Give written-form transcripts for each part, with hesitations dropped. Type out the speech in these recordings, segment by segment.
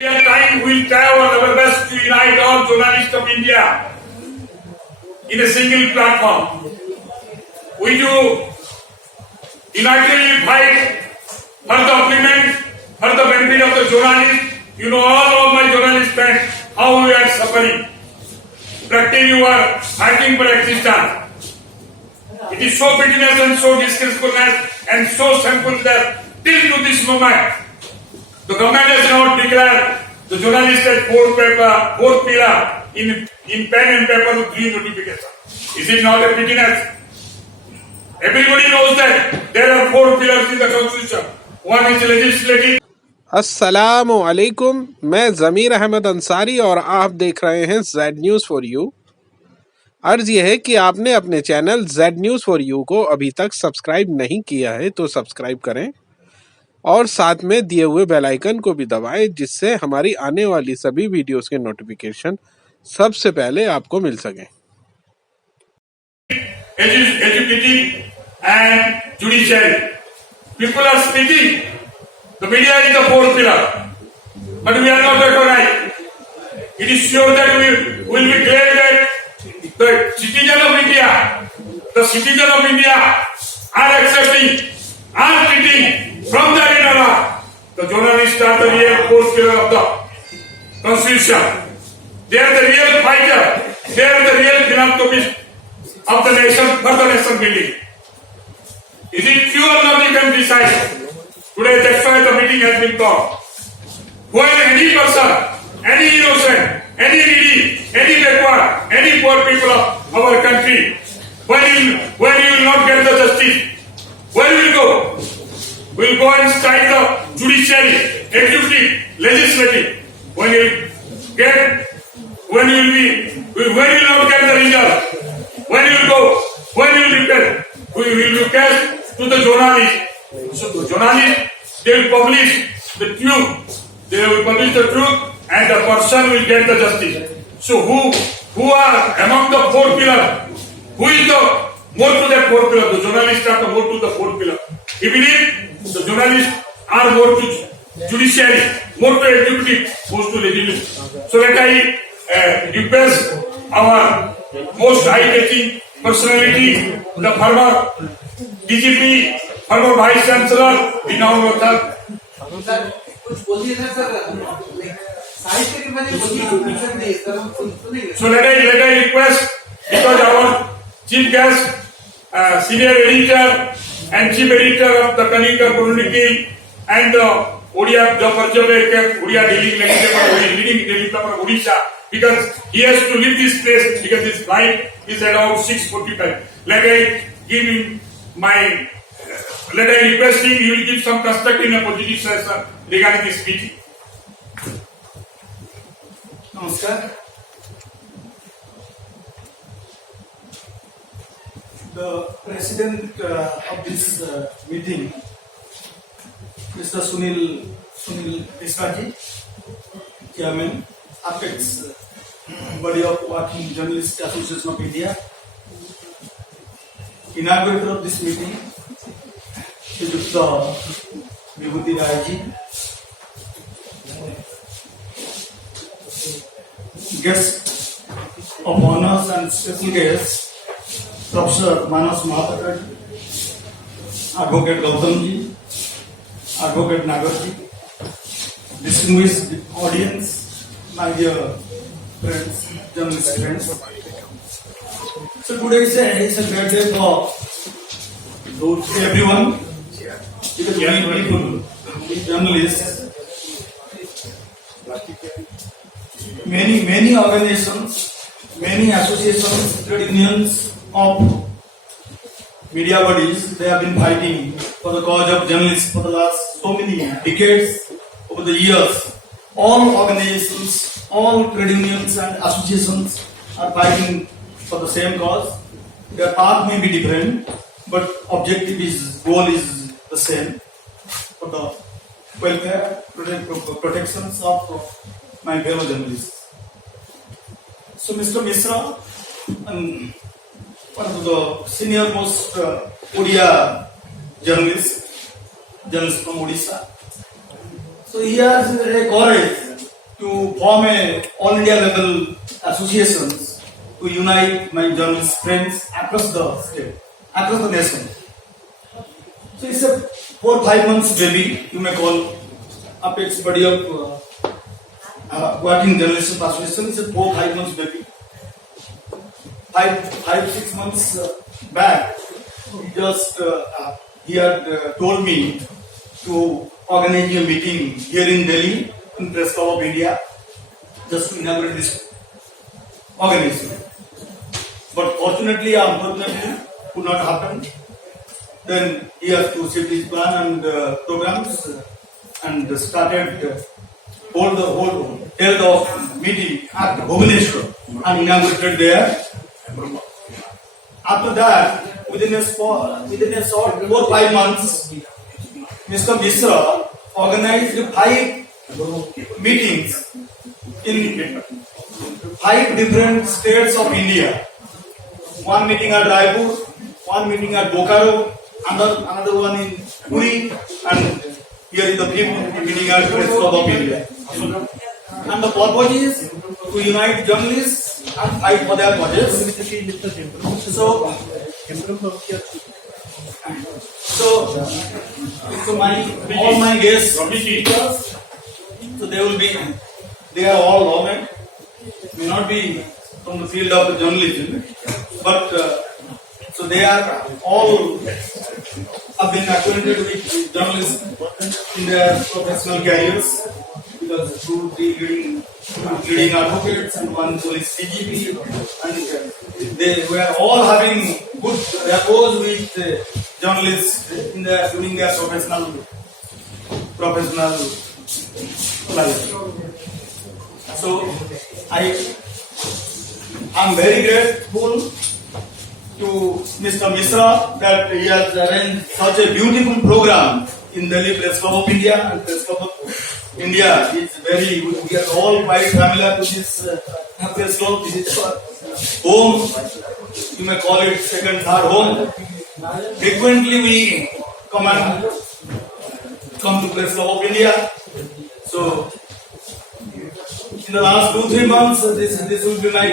India time we will try our best to unite all journalists of India in a single platform. We do unitedly fight for the upliftment, for the benefit of the journalists. You know all of my journalist friends how we are suffering. Practically you are fighting for existence. It is so bitterness and so disgracefulness and so shameful that till to this moment the government has not declared the journalist as fourth pillar in pen and paper with three notification. Is it not a bitterness? Everybody knows that there are four pillars in the constitution. One is legislative. अस्सलामु अलैकुम, मैं ज़मीर अहमद अंसारी और आप देख रहे हैं Z news for you. अर्ज़ यह है कि आपने अपने channel Z news for you को अभी तक सब्सक्राइब नहीं किया है तो सब्सक्राइब करें और साथ में दिए हुए बेल आइकन को भी दबाएं, जिससे हमारी आने वाली सभी वीडियोस के नोटिफिकेशन सबसे पहले आपको मिल सकें। Educating and judiciary. People are speaking. The media is the fourth pillar, but we are not recognized. It is sure that we will be glad that the citizen of India are accepting, are treating from the arena. The journalists are the real fourth pillar of the constitution. They are the real fighter. They are the real philanthropist of the nation for the nation building. Is it true or not? You can decide. Today, that's why the meeting has been called. When any person, any innocent, any needy, any backward, any poor people of our country, when you will not get the justice, where will you go? We will go and strike the judiciary, executive, legislative. When you will not get the result, when you will go, when you will repair, we will request to the journalists. So the journalists, they will publish the truth. They will publish the truth, and the person will get the justice. So who are among the four pillars? Who is the more to the fourth pillar? The journalists are the more to the fourth pillar. Even if the journalists are more to judiciary, more to executive, more to legislative. So let I request our most high-ranking personality, the former DGP, former Vice Chancellor, renowned author. So let I request, because our chief guest, senior editor and chief editor of the Kanika Chronicle and the Odia leading Delhi paper Odisha, because he has to leave this place because his flight is around 6:45. Let I request him, he will give some constructive and positive suggestion regarding this meeting. Namaskar. The president of this meeting, Mr. Sunil Desaji, Chairman, Apex, Body of Working Journalists Association of India, inaugurator of this meeting, Dr. Vibhuti Rai, guests of honors and special guests, Professor Manas Mahapatra, Advocate Gautamji, Advocate Nagarji, distinguished audience, my dear friends, journalist friends. So today is a great day for everyone, because many people, journalists, many organizations, many associations, trade unions of media bodies, they have been fighting for the cause of journalists for the last so many decades, over the years. All organizations, all trade unions and associations are fighting for the same cause. Their path may be different, but goal is the same, for the welfare, protections of my fellow journalists. So Mr. Misra, one of the senior most Odia journalists from Odisha. So he has a courage form a all India level associations to unite my journalist friends across the state, across the nation. So it's a 4-5 months baby, you may call Apex body of working journalism association. It's a 4-5 months baby. 5-6 months back, he had told me to organize a meeting here in Delhi in Press Club of India just to inaugurate this organization. But fortunately, unfortunately, could not happen. Then he has to shift his plan and programs and started held of meeting at Bhubaneswar and inaugurated there. After that, within a short 4-5 months, Mr. Mishra organized 5 meetings in 5 different states of India. One meeting at Raipur, one meeting at Bokaro, another one in Puri, and here is the 5th meeting at Press Club of India. And the purpose is to unite journalists and fight for their causes. So all my guests, so they are all lawmen, may not be from the field of journalism, but so they are all have been acquainted with journalism in their professional careers, because two leading advocates and one police CGP, and they were all having good rapport with journalists during their professional life. So I am very grateful to Mr. Mishra that he has arranged such a beautiful program in Delhi Press Club of India, and Press Club of India is we are all quite familiar to this Press Club. This is home, you may call it second, third home. Frequently we come to Press Club of India. So in the last 2-3 months, this will be my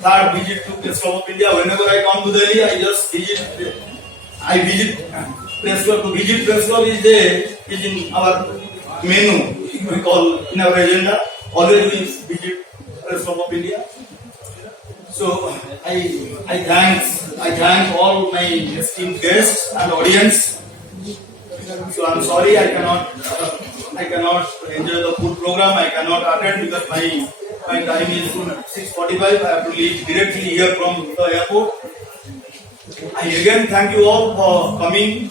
3rd visit to Press Club of India. Whenever I come to Delhi, I visit Press Club. To visit Press Club is in our menu, we call in our agenda. Always we visit Press Club of India. So I thank all my esteemed guests and audience. So I'm sorry I cannot enjoy the food program. I cannot attend because my time is 6:45. I have to leave directly here from the airport. I again thank you all for coming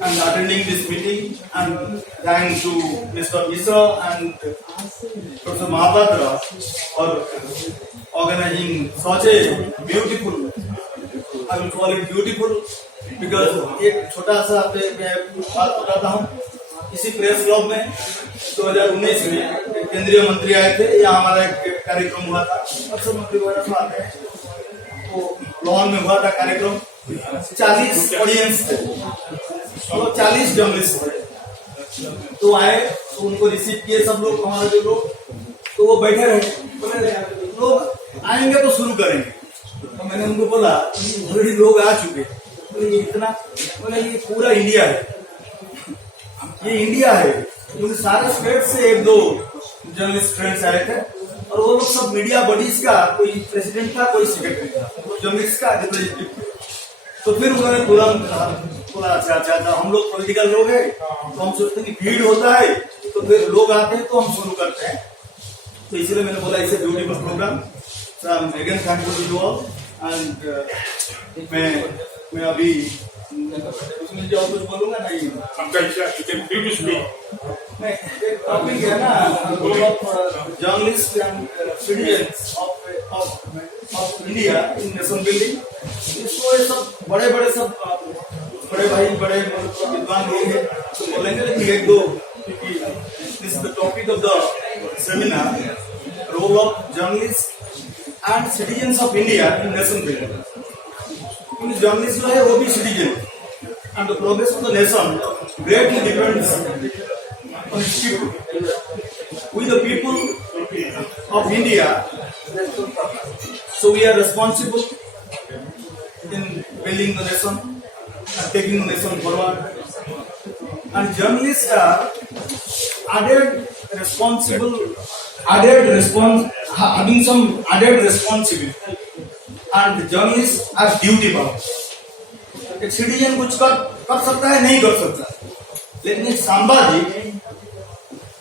and attending this meeting, and thanks to Mr. Mishra and Professor Mahapatra for organizing such a beautiful, I will call it beautiful, because एक छोटा सा मैं बात बताता हूँ. इसी press club में 2019 में केंद्रीय मंत्री आए थे. यहाँ हमारा एक कार्यक्रम हुआ था. अक्सर मंत्री वगैरह तो आते हैं. तो लॉन में हुआ था कार्यक्रम. 40 ऑडियंस थे, तो 40 जर्नलिस्ट थे. तो आए, तो उनको रिसीव किए सब लोग, हमारे जो लोग. तो वो बैठे रहे. लोग आएंगे तो शुरू करेंगे. तो मैंने उनको बोला ऑलरेडी लोग आ चुके, तो ये इतना, बोला ये पूरा इंडिया है, ये इंडिया है. क्योंकि सारे स्टेट से 1-2 जर्नलिस्ट फ्रेंड्स आए थे, और वो लोग सब मीडिया बॉडीज का, कोई प्रेसिडेंट था, कोई सेक्रेटरी था, कोई जर्नलिस्ट का रिप्रेजेंटेटिव. तो फिर उन्होंने तुरंत बोला अच्छा हम लोग पॉलिटिकल लोग हैं, तो हम सोचते हैं कि भीड़ होता है, तो फिर लोग आते हैं तो हम शुरू करते हैं. तो इसलिए मैंने बोला इसे beautiful programme. So I'm again thankful to you all, and मैं अभी उसमें जो कुछ बोलूँगा नहीं. मैं एक टॉपिक है ना, role of journalist and citizens of India in nation building. इसको ये सब बड़े भाई बड़े विद्वान लोग हैं तो बोलेंगे, लेकिन 1-2 this is the topic of the seminar, role of journalist and citizens of India in nation building. Because journalists जो है वो भी citizen, and the progress of the nation greatly depends on its people. the people of India. So we are responsible in building the nation and taking the nation forward. And journalists are having some added responsibility. And journalists are duty bound. एक citizen कुछ कर सकता है, नहीं कर सकता, लेकिन एक सांबादिक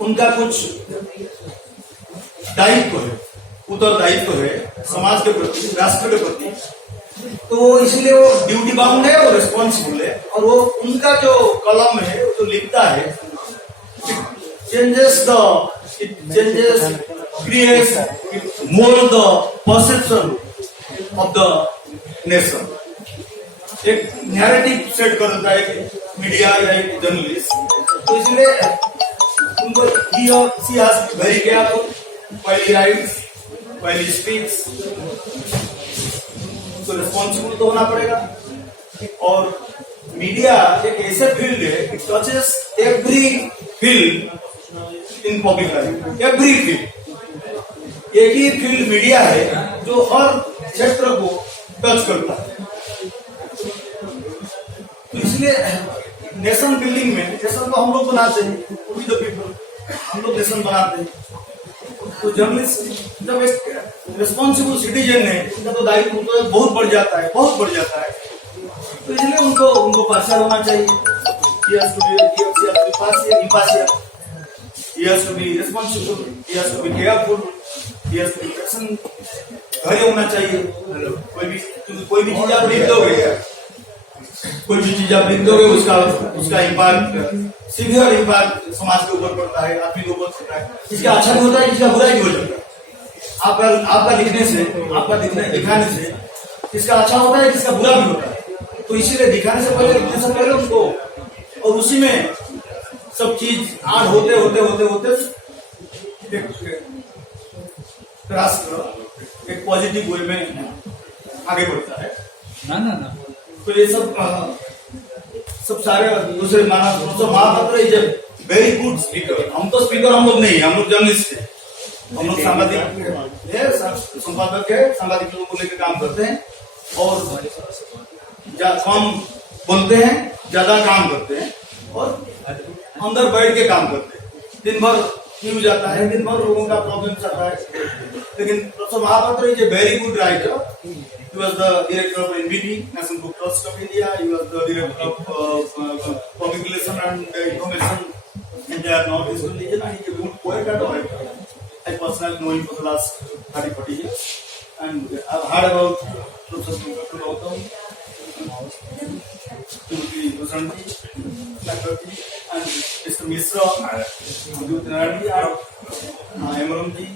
उनका कुछ दायित्व है, उत्तरदायित्व है समाज के प्रति, राष्ट्र के प्रति। तो इसलिए वो ड्यूटी बाउंड है, वो रिस्पॉन्सिबल है, और वो उनका जो कलम है, वो जो लिखता है, creates more the perception of the nation. एक नैरेटिव सेट कर देता है मीडिया या एक जर्नलिस्ट। तो इसलिए उनको he has to be very careful while he writes, while he speaks. तो रिस्पॉन्सिबल तो होना पड़ेगा। और मीडिया एक ऐसे फील्ड है, it touches every field in public life, every field. एक ही फील्ड मीडिया है जो हर क्षेत्र को टच करता है। तो इसलिए नेशन बिल्डिंग में, नेशन तो हम लोग बनाते हैं, वी द पीपल, हम लोग नेशन बनाते हैं। तो जर्नलिस्ट जब एक रिस्पॉन्सिबल सिटीजन है, उनका तो दायित्व बहुत बढ़ जाता है, बहुत बढ़ जाता है। तो इसलिए उनको पार्शियल होना चाहिए। He has to be impartial. He has to be responsible. He has to be careful. He has to be patient. धैर्य होना चाहिए। कोई भी चीज आप लिख दोगे, उसका इम्पैक्ट, सीवियर इम्पैक्ट समाज के ऊपर पड़ता है, आदमी के ऊपर पड़ता है। इसका अच्छा भी होता है, इसका बुरा भी हो जाता है। आपका लिखने से, दिखाने से इसका अच्छा होता है, इसका बुरा भी होता है। तो इसीलिए दिखाने से पहले, लिखने से पहले उसको, और उसी में सब चीज ऐड होते राष्ट्र एक पॉजिटिव वे में आगे बढ़ता है। ना तो ये सब सारे दूसरे Mahapatra is a very good speaker. हम तो स्पीकर हम लोग नहीं, हम लोग जर्नलिस्ट है, हम लोग संपादक है, सांबादिक लोगों को लेकर काम करते हैं, और कम बोलते हैं, ज्यादा काम करते हैं, और अंदर बैठ के काम करते हैं। दिन भर न्यूज आता है, दिन भर लोगों का प्रॉब्लम आता है। लेकिन professor Mahapatra is a very good writer. He was the director of NBT, National Book Trust of India. He was the director of public relation and information in the Northeastern region. And he is a good poet and orator. I personally know him for the last 30-40 years, and I've heard about Professor Gautam, Timothy Vasanti, and Mr. Misra, Abdul Naradi, Emramji.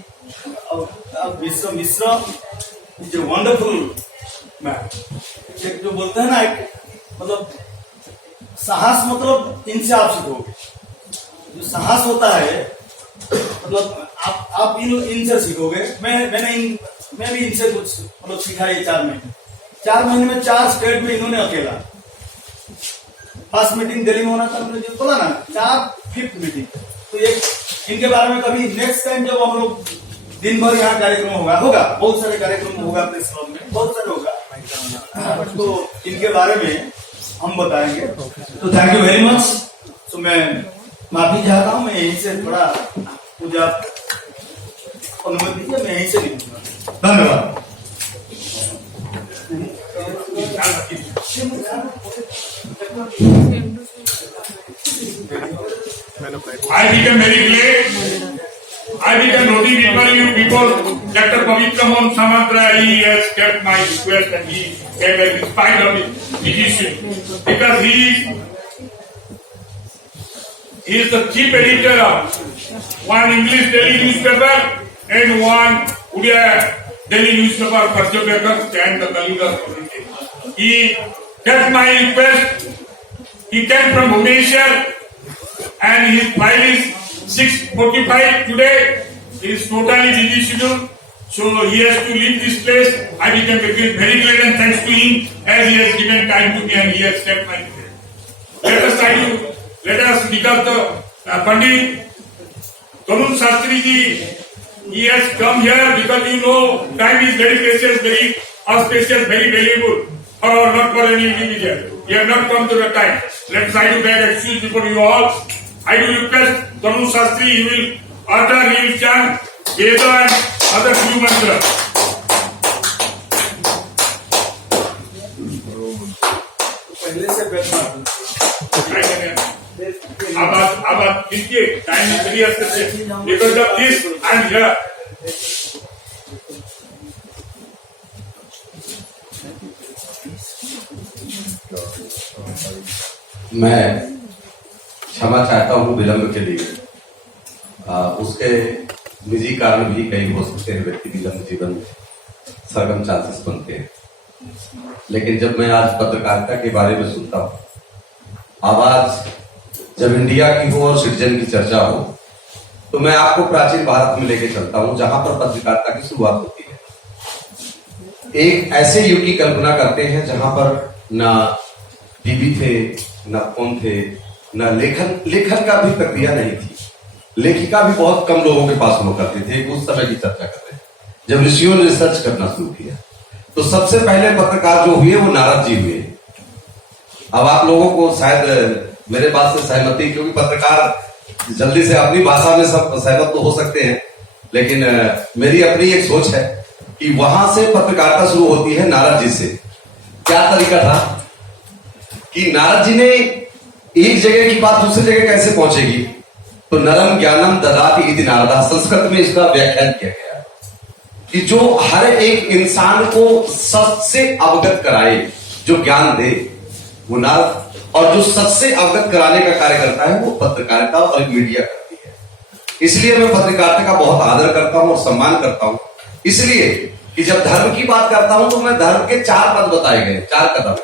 Misra is a wonderful man. एक जो बोलते हैं ना, एक मतलब साहस, मतलब इनसे आप सीखोगे। जो साहस होता है, मतलब आप इनसे सीखोगे। मैं भी इनसे कुछ मतलब सीखा है। 4 महीने में 4 स्टेट में इन्होंने अकेला, फर्स्ट मीटिंग दिल्ली में होना था, हमने जो बोला ना, 5th मीटिंग। तो एक इनके बारे में कभी नेक्स्ट टाइम जब हम लोग दिन भर यहाँ कार्यक्रम होगा, बहुत सारे कार्यक्रम होगा प्रेस क्लब में, बहुत सारे होगा, तो इनके बारे में हम बताएंगे। तो थैंक यू वेरी मच। तो मैं माफी चाहता हूँ, मैं यहीं से थोड़ा मुझे आप अनुमति दीजिए, मैं यहीं से लिखूंगा। धन्यवाद। I became very glad. I began noting before you people, Dr. Pavitra Mohan Samatra, he has kept my request and he came back in spite of his decision. Because he is the chief editor of one English daily newspaper and one Udiya daily newspaper, Parjabekar and the Kalidas community. He kept my request. He came from Bhubaneswar and his file is 6:45 today. He is totally busy schedule, so he has to leave this place. I became very glad and thanks to him as he has given time to me and he has kept my request. Let us because the Pandit Tarun Shastri ji, he has come here because you know time is very precious, very auspicious, very valuable not for any individual. He has not come to the time. Let's try to beg excuse before you all. I will request Tarun Shastri, he will utter, he will chant Veda and other few mantras. पहले से बेहतर अब देखिए time is very essential because of this I am here मैं क्षमा चाहता हूं विलंब के लिए। उसके निजी कारण भी कई हो सकते हैं, व्यक्ति विलंब जीवन में सरगम चांसेस बनते हैं। लेकिन जब मैं आज पत्रकारिता के बारे में सुनता हूं, आवाज जब इंडिया की हो और सिटीजन की चर्चा हो, तो मैं आपको प्राचीन भारत में लेके चलता हूं जहां पर पत्रकारिता की शुरुआत होती है। एक ऐसे युग की कल्पना करते हैं जहां पर ना टीवी थे, ना फोन थे, ना लेखन का भी प्रक्रिया नहीं थी। लेखिका भी बहुत कम लोगों के पास हुआ करते थे। उस समय की चर्चा कर रहे हैं जब ऋषियों ने रिसर्च करना शुरू किया। तो सबसे पहले पत्रकार जो हुए वो नारद जी हुए। अब आप लोगों को शायद मेरे बात से सहमति, क्योंकि पत्रकार जल्दी से अपनी भाषा में सब सहमत तो हो सकते हैं, लेकिन मेरी अपनी एक सोच है कि वहां से पत्रकारिता शुरू होती है नारद जी से। क्या तरीका था कि नारद जी ने एक जगह की बात दूसरी जगह कैसे पहुंचेगी, तो नरम ज्ञानम ददाति इति नारदा, संस्कृत में इसका व्याख्यान किया गया कि जो हर एक इंसान को सच से अवगत कराए, जो ज्ञान दे वो नारद, और जो सच से अवगत कराने का कार्य करता है वो पत्रकारिता और मीडिया करती है। इसलिए मैं पत्रकारिता का बहुत आदर करता हूं और सम्मान करता हूं। इसलिए कि जब धर्म की बात करता हूं तो मैं धर्म के 4 पद बताए गए, 4 कदम है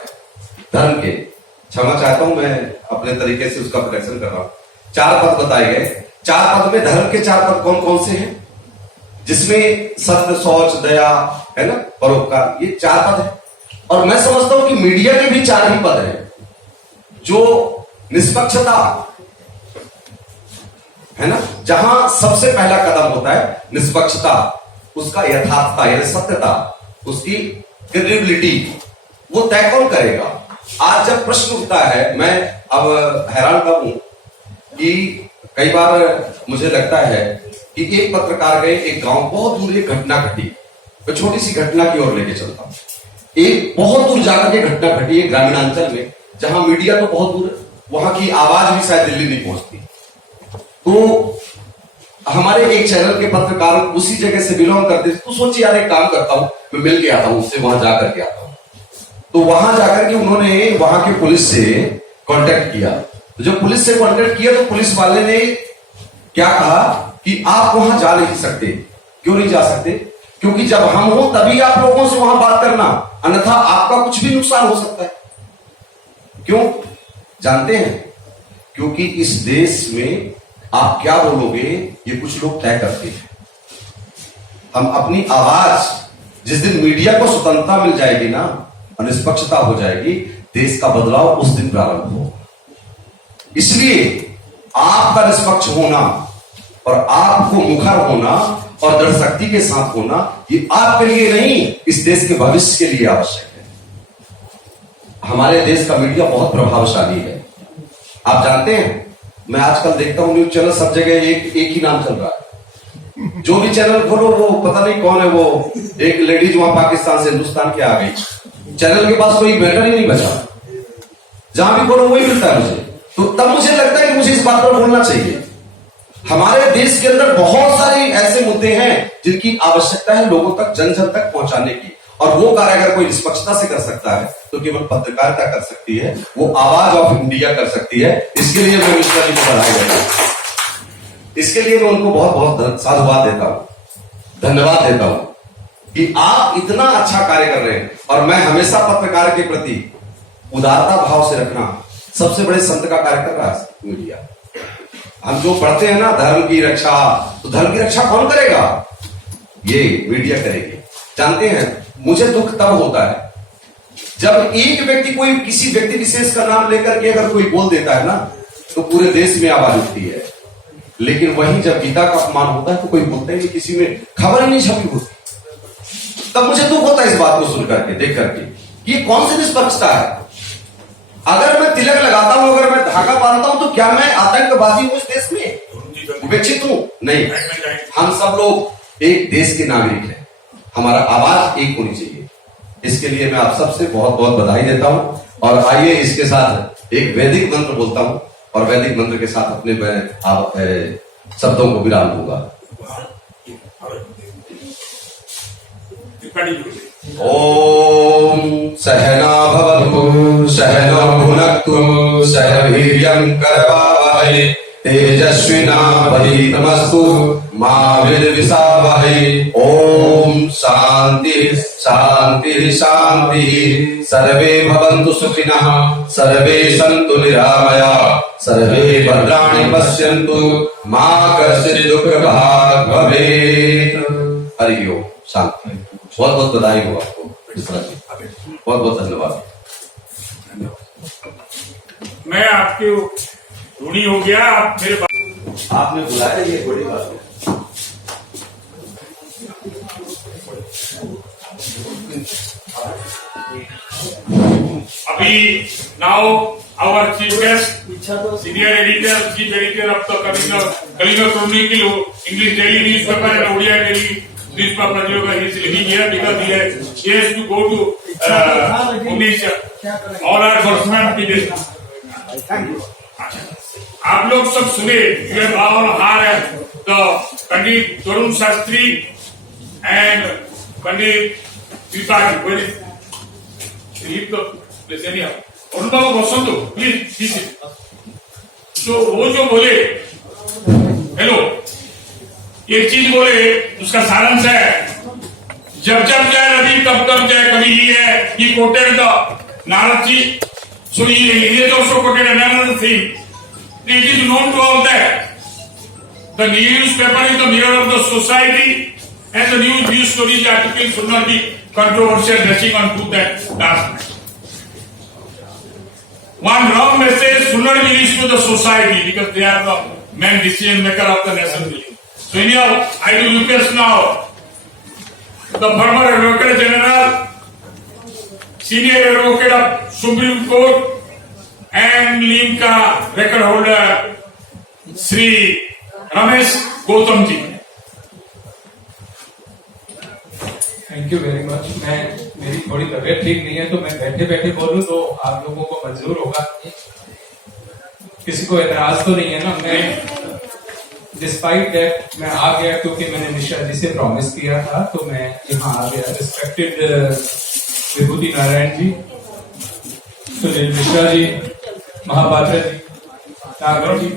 धर्म के। क्षमा चाहता हूं, मैं अपने तरीके से उसका प्रोटेक्शन कर रहा हूं। 4 पद बताए गए। 4 पद में धर्म के 4 पद कौन कौन से हैं, जिसमें सत्य, शौच, दया है ना, परोपकार, ये 4 पद है। और मैं समझता हूं कि मीडिया के भी 4 ही पद हैं, जो निष्पक्षता है ना, जहां सबसे पहला कदम होता है निष्पक्षता, उसका यथार्थता यानी सत्यता, उसकी क्रेडिबिलिटी, वो तय कौन करेगा। आज जब प्रश्न उठता है, मैं अब हैरान कब हूं कि कई बार मुझे लगता है कि एक पत्रकार गए एक गांव, बहुत दूर एक घटना घटी। मैं छोटी सी घटना की ओर लेके चलता हूं। एक बहुत दूर जाकर के घटना घटी एक ग्रामीणांचल में, जहां मीडिया तो बहुत दूर है, वहां की आवाज भी शायद दिल्ली नहीं पहुंचती। तो हमारे एक चैनल के पत्रकार उसी जगह से बिलोंग करते थे। तो सोचिए यार, एक काम करता हूं, मैं मिल के आता हूं उससे, वहां जाकर के आता हूं। तो वहां जाकर के उन्होंने वहां के पुलिस से कांटेक्ट किया। तो जब पुलिस से कांटेक्ट किया तो पुलिस वाले ने क्या कहा कि आप वहां जा नहीं सकते। क्यों नहीं जा सकते? क्योंकि जब हम हो तभी आप लोगों से वहां बात करना, अन्यथा आपका कुछ भी नुकसान हो सकता है। क्यों जानते हैं? क्योंकि इस देश में आप क्या बोलोगे ये कुछ लोग तय करते हैं। हम अपनी आवाज, जिस दिन मीडिया को स्वतंत्रता मिल जाएगी ना और निष्पक्षता हो जाएगी, देश का बदलाव उस दिन प्रारंभ होगा। इसलिए आपका निष्पक्ष होना और आपको मुखर होना और दृढ़ शक्ति के साथ होना, ये आपके लिए नहीं, इस देश के भविष्य के लिए आवश्यक है। हमारे देश का मीडिया बहुत प्रभावशाली है। आप जानते हैं, मैं आजकल देखता हूं न्यूज चैनल सब जगह एक ही नाम चल रहा है। जो भी चैनल खोलो वो पता नहीं कौन है, वो एक लेडीज वहां पाकिस्तान से हिंदुस्तान के आ गई। चैनल के पास कोई मैटर ही नहीं बचा, जहां भी खोलो वही मिलता है मुझे। तो तब मुझे लगता है कि मुझे इस बात पर बोलना चाहिए। हमारे देश के अंदर बहुत सारे ऐसे मुद्दे हैं जिनकी आवश्यकता है लोगों तक, जन जन तक पहुंचाने की, और वो कार्य अगर कोई निष्पक्षता से कर सकता है तो केवल पत्रकारिता कर सकती है, वो आवाज ऑफ इंडिया कर सकती है। इसके लिए मैं मिश्रा जी को बधाई देता हूं, इसके लिए मैं उनको बहुत बहुत साधुवाद देता हूं, धन्यवाद देता हूं कि आप इतना अच्छा कार्य कर रहे हैं। और मैं हमेशा पत्रकार के प्रति उदारता भाव से रखना, सबसे बड़े संत का कार्य कर रहा है मीडिया। हम जो पढ़ते हैं ना धर्म की रक्षा, तो धर्म की रक्षा कौन करेगा? ये मीडिया करेगी। जानते हैं, मुझे दुख तब होता है जब एक व्यक्ति, कोई किसी व्यक्ति विशेष का नाम लेकर के अगर कोई बोल देता है ना, तो पूरे देश में आवाज उठती है। लेकिन वही जब गीता का अपमान होता है तो कोई बोलता ही नहीं, किसी में खबर ही नहीं छपी होती। तब मुझे दुख होता है इस बात को सुन करके, देख करके कि ये कौन सी निष्पक्षता है। अगर मैं तिलक लगाता हूं, अगर मैं धागा बांधता हूं, तो क्या मैं आतंकवादी हूं इस देश में, उपेक्षित हूं? नहीं, हम सब लोग एक देश के नागरिक हैं, हमारा आवाज एक होनी चाहिए। इसके लिए मैं आप सबसे बहुत बहुत बधाई देता हूं। और आइए इसके साथ एक वैदिक मंत्र बोलता हूं और वैदिक मंत्र के साथ अपने शब्दों को विराम दूंगा। ओम सहना भवतु सहनौ भुनक्तु सह वीर्यं करवावहै तेजस्विनावधीतमस्तु मा विद्विषावहै। ओम शांति शांति शांति। सर्वे भवन्तु सुखिनः, सर्वे सन्तु निरामयाः, सर्वे भद्राणि पश्यन्तु, मा कश्चित् दुःखभाग् भवेत्। हरि ओम। शांति। बहुत बहुत बधाई हो आपको मिश्रा जी, बहुत बहुत धन्यवाद। मैं आपके ऋणी हो गया। आप मेरे आपने बुलाया, ये बड़ी बात है। अभी now our chief guest senior editor, chief editor of the Kalinga chronicle English daily newspaper and Odia daily newspaper Yoga, he is living here because he has to go to Odisha. All our enforcement did. आप लोग सब सुने, you have all heard the Pandit Tarun Shastri and Pandit Vipaji. Where is leave the place anyhow? Arun Babu बसंतो, please sit. So वो जो बोले, hello, एक चीज बोले, उसका सारांश है, जब जब जय रवि तब तब जय कवि ही है। He quoted the Narad ji, so he has also quoted another thing. It is known to all that the newspaper is the mirror of the society, and the news stories articles should not be controversial, touching on truth and last. One wrong message should not be reached to the society because they are the main decision maker of the nation. So anyhow, I do request now the former Advocate General, Senior Advocate of Supreme Court and league का record holder Shri Ramesh Gautam ji. Thank you very much. मेरी थोड़ी तबीयत ठीक नहीं है, तो मैं बैठे बैठे बोलूं तो आप लोगों को मंजूर होगा? किसी को एतराज तो नहीं है ना? मैं डिस्पाइट दैट मैं आ गया क्योंकि मैंने निशा जी से प्रॉमिस किया था, तो मैं यहाँ आ गया। रिस्पेक्टेड विभूति नारायण जी, सुनील मिश्रा जी, महापात्र जी, नागर जी,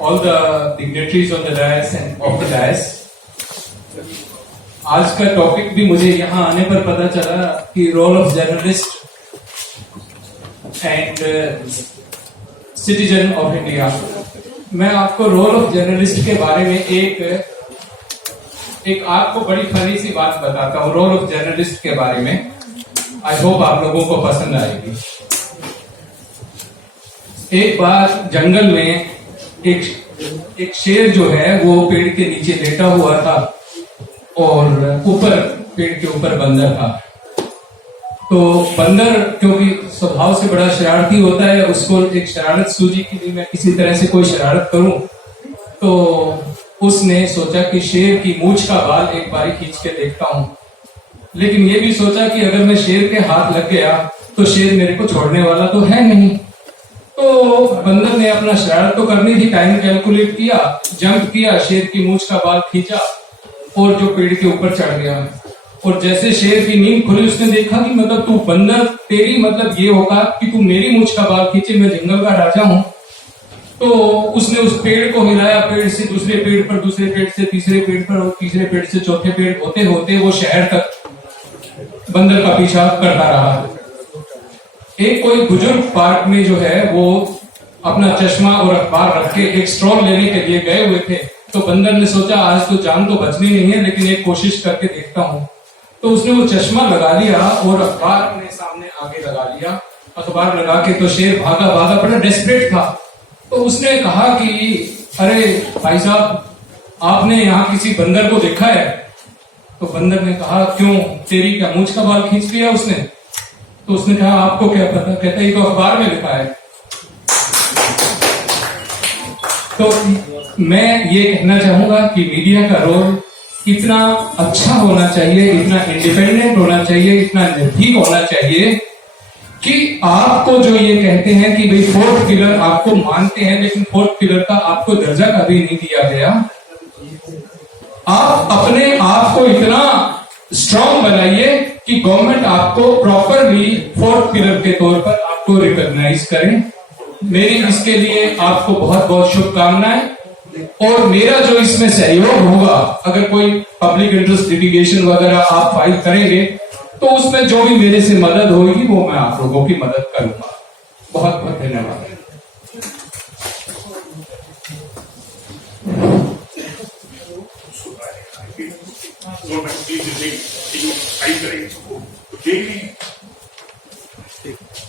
all the dignitaries on the dais and off the dais. आज का टॉपिक भी मुझे यहाँ आने पर पता चला कि role of journalist and citizen of India. मैं आपको रोल ऑफ जर्नलिस्ट के बारे में एक आपको बड़ी फनी सी बात बताता हूँ रोल ऑफ जर्नलिस्ट के बारे में। आई होप आप लोगों को पसंद आएगी। एक बार जंगल में एक शेर जो है वो पेड़ के नीचे लेटा हुआ था और ऊपर पेड़ के ऊपर बंदर था। तो बंदर क्योंकि स्वभाव से बड़ा शरारती होता है, उसको एक शरारत सूझी कि मैं किसी तरह से कोई शरारत करूं। तो उसने सोचा कि शेर की मूंछ का बाल एक बारी खींच के देखता हूं, लेकिन ये भी सोचा कि अगर मैं शेर के हाथ लग गया तो शेर मेरे को छोड़ने वाला तो है नहीं। तो बंदर ने अपना शरारत तो करनी थी, टाइम कैलकुलेट किया, जंप किया, शेर की मूंछ का बाल खींचा और जो पेड़ के ऊपर चढ़ गया। और जैसे शेर की नींद खुली, उसने देखा कि मतलब तू बंदर, तेरी मतलब ये होगा कि तू मेरी मूंछ का बाल खींचे, मैं जंगल का राजा हूं। तो उसने उस पेड़ को हिलाया, पेड़ से दूसरे पेड़ पर, दूसरे पेड़ से तीसरे पेड़ पर और तीसरे पेड़ से चौथे पेड़, होते होते वो शहर तक बंदर का पीछा करता रहा। एक कोई बुजुर्ग पार्क में जो है वो अपना चश्मा और अखबार रख के एक स्ट्रॉ लेने के लिए गए हुए थे। तो बंदर ने सोचा आज तो जान तो बचनी नहीं है, लेकिन एक कोशिश करके देखता हूं। तो उसने वो चश्मा लगा लिया और अखबार अपने सामने आगे लगा लिया। अखबार लगा के तो शेर भागा भागा, बड़ा डेस्परेट था तो उसने कहा कि अरे भाई साहब, आपने यहाँ किसी बंदर को देखा है? तो बंदर ने कहा क्यों, तेरी क्या मूंछ का बाल खींच लिया उसने? तो उसने कहा आपको क्या पता? कहता ये तो अखबार में लिखा है। तो मैं ये कहना चाहूंगा कि मीडिया का रोल इतना अच्छा होना चाहिए, इतना इंडिपेंडेंट होना चाहिए, इतना निर्भीक होना चाहिए कि आपको जो ये कहते हैं कि भाई फोर्थ पिलर आपको मानते हैं, लेकिन फोर्थ पिलर का आपको दर्जा कभी नहीं दिया गया। आप अपने आप को इतना स्ट्रांग बनाइए कि गवर्नमेंट आपको प्रॉपरली फोर्थ पिलर के तौर पर आपको रिकॉग्नाइज करे। मेरी इसके लिए आपको बहुत बहुत शुभकामनाएं। और मेरा जो इसमें सहयोग होगा, अगर कोई पब्लिक इंटरेस्ट लिटिगेशन वगैरह आप फाइल करेंगे तो उसमें जो भी मेरे से मदद होगी वो मैं आप लोगों की मदद करूंगा। बहुत बहुत धन्यवाद।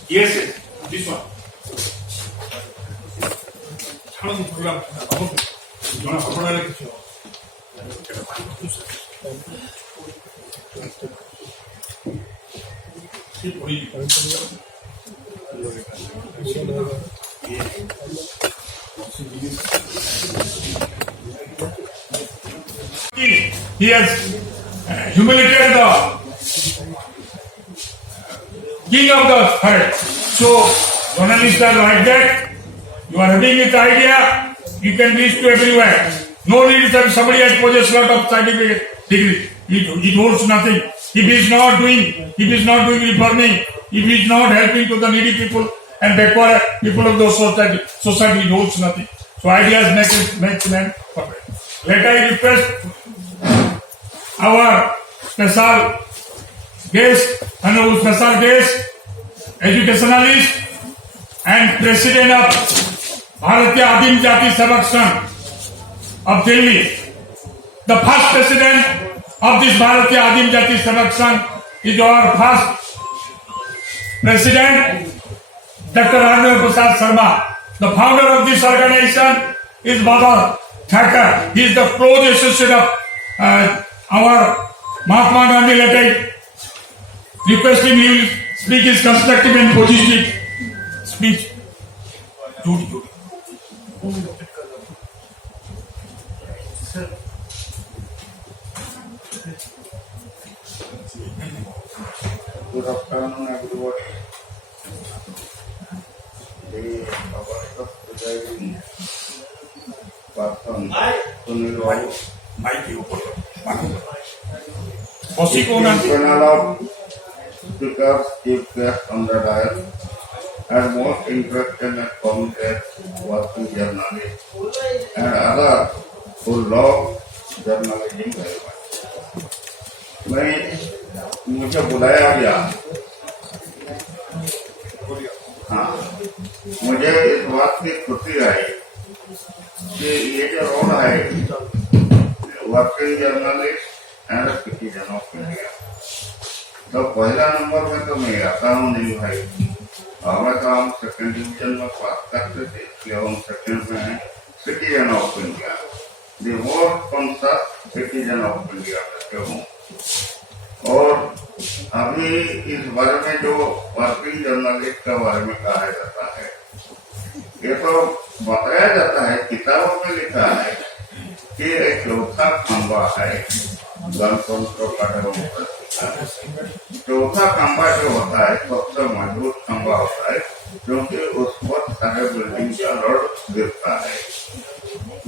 Yes, this one. He has humiliated the king of the herd. So, journalists are like that. You are having this idea, you can reach to everywhere. No need that somebody has possessed lot of scientific degree. It holds nothing. If he is not doing reforming, if he is not helping to the needy people and backward people of the society, it holds nothing. So ideas make man perfect. Let I request our special guest, honorable special guest, educationalist and president of Bharatiya Adim Jati Sabak Sangh of Delhi. The first president of this Bharatiya Adim Jati Sabak Sangh is our first president, Dr. Rajendra Prasad Sharma. The founder of this organization is Baba Thakur. He is the close associate of our Mahatma Gandhi. Let I request him, he will speak his constructive and positive speech. Judy. Good afternoon, everybody. The award of presiding person, Sunil Babu, panel of speakers, chief guests on the dais, and most interested and committed working journalists, and others who love journalism very much. मुझे बुलाया गया। हाँ, मुझे इस बात की खुशी है कि ये जो रोड है working journalist and citizen of India, तो पहला नंबर में तो मैं आता हूँ नहीं भाई। हमें तो हम सेकंड डिवीजन में पास करते थे, इसलिए हम सेकंड में हैं citizen of India, the most conscious citizen of India करते हूँ। और अभी इस बारे में जो वर्किंग जर्नलिस्ट के बारे में कहा जाता है, ये तो बताया जाता है, किताबों में लिखा है कि एक चौथा खंबा है गणतंत्र का डेमोक्रेसी। चौथा खंबा जो होता है सबसे मजबूत खंबा होता है, क्योंकि उस पर सारे बिल्डिंग का रोड गिरता है।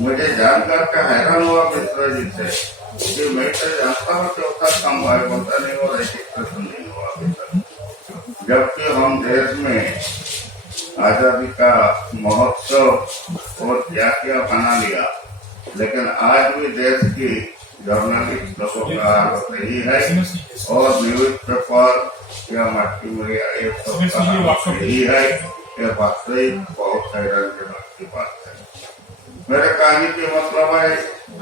मुझे जानकर के हैरान हुआ मिश्रा जी से कि मैं तो जानता हूँ चौथा खंबा है, पता नहीं हो रजिस्ट्रेशन नहीं हुआ अभी तक। जबकि हम देश में आजादी का महोत्सव और क्या क्या बना लिया, लेकिन आज भी देश की जर्नलिस्ट लोगों का हालत यही है, और न्यूज पेपर या मल्टी मीडिया ये सब का हालत यही है। ये वास्तविक बहुत हैरानजनक की बात है। मेरे कहने की मतलब है,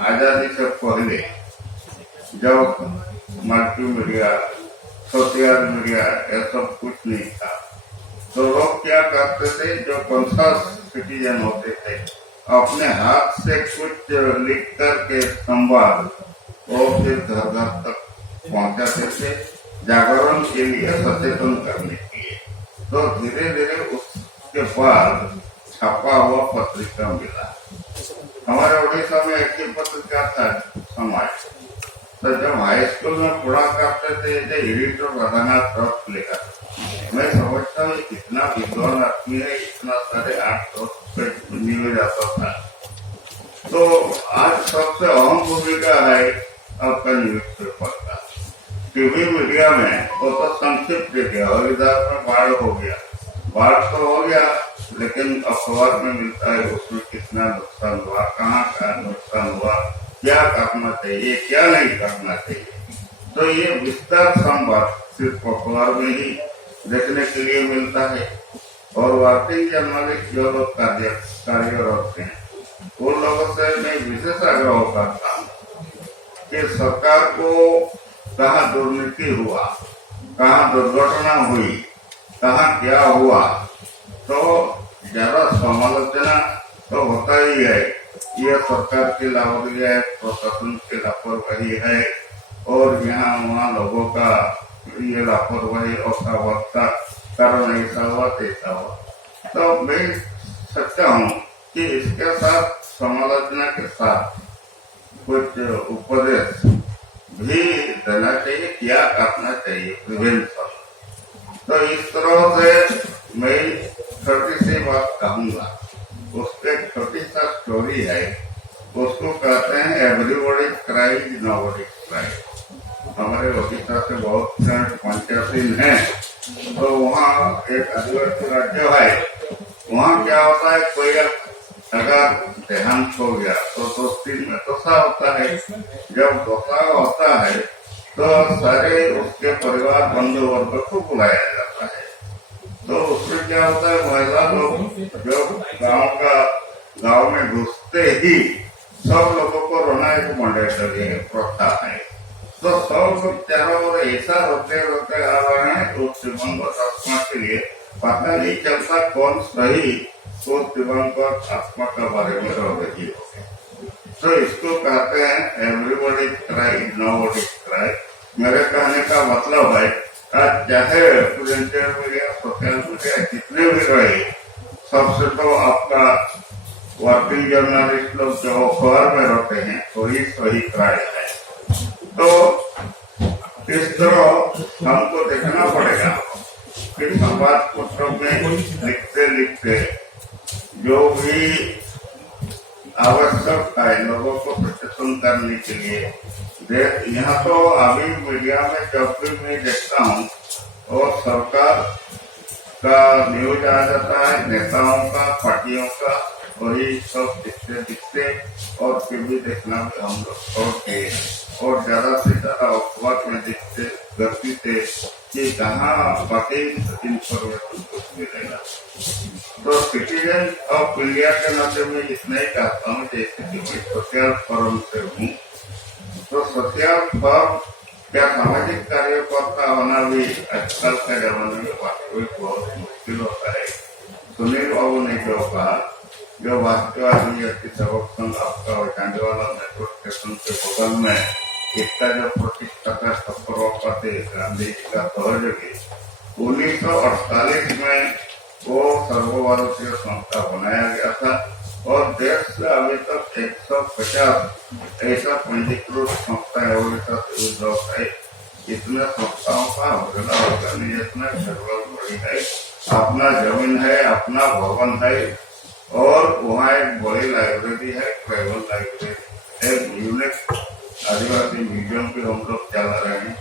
आजादी से पहले जब मल्टी मीडिया, सोशल मीडिया ये सब कुछ नहीं था, तो लोग क्या करते थे, जो कॉन्शियस सिटीजन होते थे, अपने हाथ से कुछ लिख करके संवाद और फिर घर घर तक पहुंचाते थे जागरण के लिए, सचेतन करने के लिए। तो धीरे धीरे उसके बाद छपा हुआ पत्रिका मिला। हमारे उड़ीसा में एक ही पत्रिका था समाज। तो जब हाई स्कूल में पढ़ा करते थे एडिटर राधानाथ रथ लिखा, मैं समझता हूँ कितना विद्वान आदमी है, इतना सारे 8-10 पेज न्यूज आता था। तो आज सबसे अहम भूमिका है आपका न्यूज पेपर का। टीवी मीडिया में वो तो संक्षिप्त दिया, हरिद्वार में बाढ़ हो गया, बाढ़ तो हो गया, लेकिन अखबार में मिलता है उसमें कितना नुकसान हुआ, कहाँ का नुकसान हुआ, क्या करना चाहिए, क्या नहीं करना चाहिए। तो ये विस्तार संवाद सिर्फ अखबार में ही देखने के लिए मिलता है। और वार्तिक जर्नलिस्ट जो लोग कार्यरत हैं, उन लोगों से मैं विशेष आग्रह करता हूँ कि सरकार को कहाँ दुर्नीति हुआ, कहाँ दुर्घटना हुई, कहाँ क्या हुआ, तो ज्यादा समालोचना तो होता ही है। यह सरकार की लापरवाही है, प्रशासन की लापरवाही है, और यहाँ वहाँ लोगों का ये लापरवाही असावधानता कारण ऐसा हुआ तैसा हुआ। तो मैं सकता हूँ कि इसके साथ समालोचना के साथ कुछ उपदेश भी देना चाहिए, क्या करना चाहिए, प्रिवेंशन। तो इस तरह से मैं छोटी सी बात कहूँगा। उसके छोटी सा स्टोरी है, उसको कहते हैं एवरीबॉडी क्राइज नोबडी क्राइज। हमारे ओडिशा से बहुत पंचायत हैं, तो वहाँ एक आदिवासी राज्य है, वहाँ क्या होता है, कोई अगर देहांत हो गया तो 2 दिन में दशा होता है। जब दशा होता है तो सारे उसके परिवार बंधु वर्ग को बुलाया जाता है। तो उसमें क्या होता है, महिला लोग जो गांव में घुसते ही सब लोगों को रोना एक मंडेटरी प्रथा है। तो सब लोग चारों ओर ऐसा रोते रोते आ रहे हैं, तो दिवंगत आत्मा के लिए पता नहीं चलता कौन सही उस दिवंगत आत्मा के बारे में रो रही है। तो इसको कहते हैं एवरीबॉडी क्राई नोबडी क्राई। मेरे कहने का मतलब है, आज चाहे प्रिंटेड मीडिया, सोशल मीडिया जितने भी रहे, सबसे तो आपका वर्किंग जर्नलिस्ट लोग जो अखबार में रहते हैं वही सही क्राई है। तो इस तरह हमको देखना पड़ेगा कि संवाद पत्रों में लिखते लिखते जो भी आवश्यक है लोगों को प्रदर्शन करने के लिए। यहाँ तो अभी मीडिया में जब भी मैं देखता हूँ और सरकार का न्यूज आ जाता है, नेताओं का, पार्टियों का, वही सब दिखते और फिर भी देखना भी हम लोग छोड़ते और ज्यादा से ज्यादा अखबार में दिखते गति से कि कहाँ बाकी इंफॉर्मेशन कुछ मिलेगा। तो सिटीजन ऑफ इंडिया के नाते में इतना ही कहता हूँ, जैसे कि मैं सोशल फोरम से हूँ, तो सोशल फोरम क्या सामाजिक कार्यकर्ता होना भी आजकल के जमाने में वास्तविक बहुत मुश्किल होता है। सुनील बाबू ने जो कहा, जो वास्तववादी व्यक्ति सेवक संघ आपका वैचांडवाला मेट्रो स्टेशन के बगल में इसका जो प्रतिष्ठा का सफर थे गांधी जी का सहयोगी, 1948 में वो सर्वभारतीय संस्था बनाया गया था और देश से अभी तक 150 ऐसा पंजीकृत संस्थाएं ओडिशा से उद्योग है। इतने संस्थाओं का ऑर्गेनाइजेशन फेडरल बड़ी है, अपना जमीन है, अपना भवन है और वहाँ एक बड़ी लाइब्रेरी है, ट्राइबल लाइब्रेरी, एक यूनिक आदिवासी म्यूजियम भी हम लोग चला रहे हैं।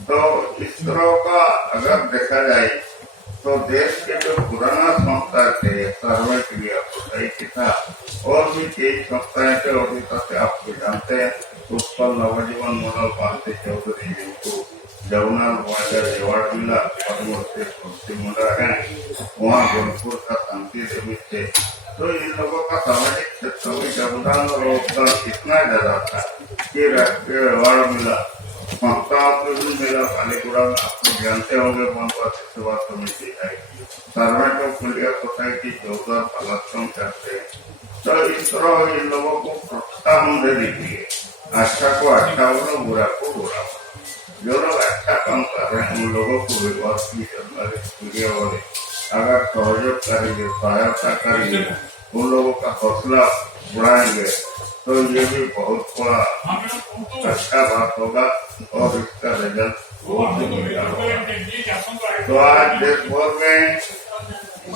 तो इस तरह का अगर देखा जाए तो देश के जो पुराना संस्था थे, सर्वे के लिए सोसाइटी था और भी कई संस्थाएं थे ओडिशा से, आपको जानते हैं, उत्पल नवजीवन मॉडल भारती चौधरी जिनको जमुना अवार्ड मिला, पद्मश्री मिला है, वहाँ गोरखपुर का शांति देवी थे। तो इन लोगों का सामाजिक क्षेत्र में योगदान और योगदान इतना ज्यादा था कि राष्ट्रीय अवार्ड मिला, संस्थाओं को भी मिला। बालीगुड़ा में आपको लोग जानते होंगे वनवासी सेवा समिति है, servant of India society 14 platform करते हैं। तो इस तरह इन लोगों को प्रोत्साहन दे दीजिए, अच्छा को अच्छा बोलो, बुरा को बुरा बोलो। जो लोग अच्छा काम कर रहे हैं उन लोगों को विवाद की मीडिया वाले अगर सहयोग करेंगे, सहायता करेंगे, उन लोगों का हौसला बढ़ाएंगे तो ये भी बहुत बड़ा अच्छा बात होगा और इसका रिजल्ट बहुत ही बढ़िया होगा। तो आज देश भर में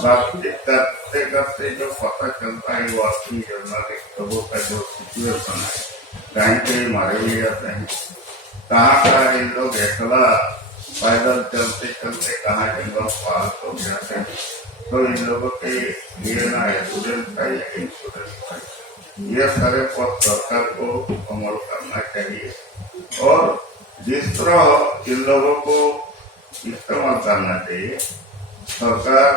बातचीत करते करते जो पता चलता है वास्तविक जर्नलिस्ट लोगों का जो सिचुएशन है, कहीं कहीं मारे भी जाते हैं, कहाँ कहाँ इन लोग एकला पैदल चलते चलते कहाँ जंगल पार हो जाते हैं। तो इन लोगों के लिए ना एम्बुलेंस चाहिए, इंश्योरेंस चाहिए, ये सारे पद सरकार को अमल करना चाहिए और जिस तरह इन लोगों को इस्तेमाल करना चाहिए सरकार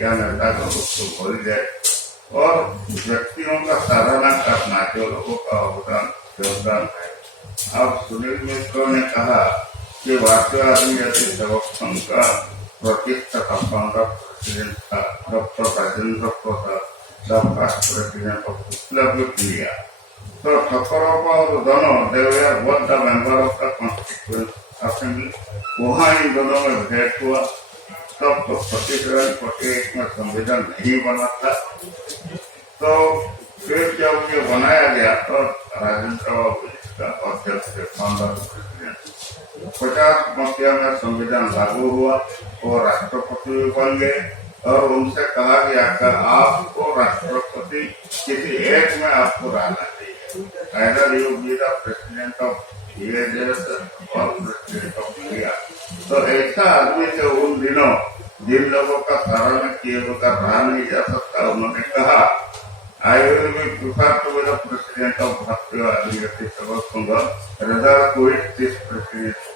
या नेता को उसको भूल जाए और व्यक्तियों का सराहना करना जो लोगों का योगदान है। अब सुनील मिश्र ने कहा कि भारतीय आदिवासी सेवक संघ का प्रतिष्ठा फाउंडर प्रेसिडेंट था doctor Rajendra Prasad, the first president of republic India. तो ठक्करों और दोनों देवयार both the member of the constituent assembly, वहाँ इन दोनों में भेंट हुआ। तब तो 47-48 में संविधान नहीं बना था। तो फिर जब ये बनाया गया तो राजेंद्र बाबू इसका अध्यक्ष फाउंडर प्रेसिडेंट। 50 मसीहा में संविधान लागू हुआ और राष्ट्रपति भी बन गए और उनसे कहा गया कि आपको राष्ट्रपति किसी एक में आपको रहना चाहिए, either you be the president of USS और president of India। तो ऐसा आदमी थे उन दिनों जिन लोगों का सराहना किए बगैर रहा नहीं जा सकता। उन्होंने कहा I will be prepared to be the president of भारतीय आदिवासी सेवा संघ rather quit this presidency।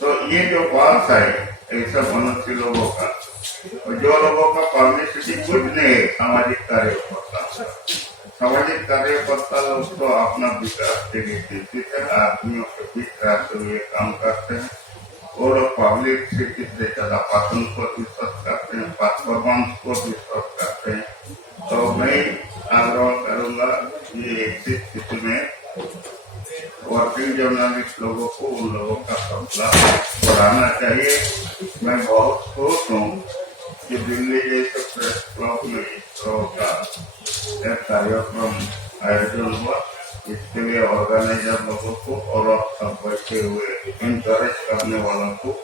तो ये जो बात है ऐसा मनुष्य लोगों का, जो लोगों का पब्लिसिटी कुछ नहीं है, सामाजिक कार्यकर्ता, सामाजिक कार्यकर्ता लोग तो अपना विकास के लिए चिंतित है, आदमियों के बीच रहते हुए काम करते हैं और पब्लिसिटी से ज्यादा पासन को विश्वास करते हैं, परफॉर्मेंस को विश्वास करते हैं। तो मैं आग्रह करूंगा कि ऐसी स्थिति में वर्किंग जर्नलिस्ट लोगों को उन लोगों का हौसला बढ़ाना चाहिए। मैं बहुत खुश हूँ कि दिल्ली जैसे प्रेस क्लब में इस तरह का एक कार्यक्रम आयोजन हुआ। इसके लिए ऑर्गेनाइजर लोगों को और सब बैठे हुए इंकरेज करने वालों को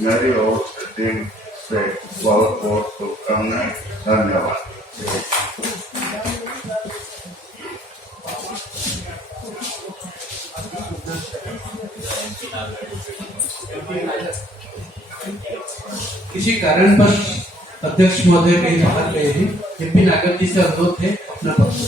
मेरी ओर से दिल से बहुत बहुत शुभकामनाएं। धन्यवाद। किसी कारण पर अध्यक्ष महोदय कहीं बाहर गए हैं, एमपी नागर जी से अनुरोध है अपना पक्ष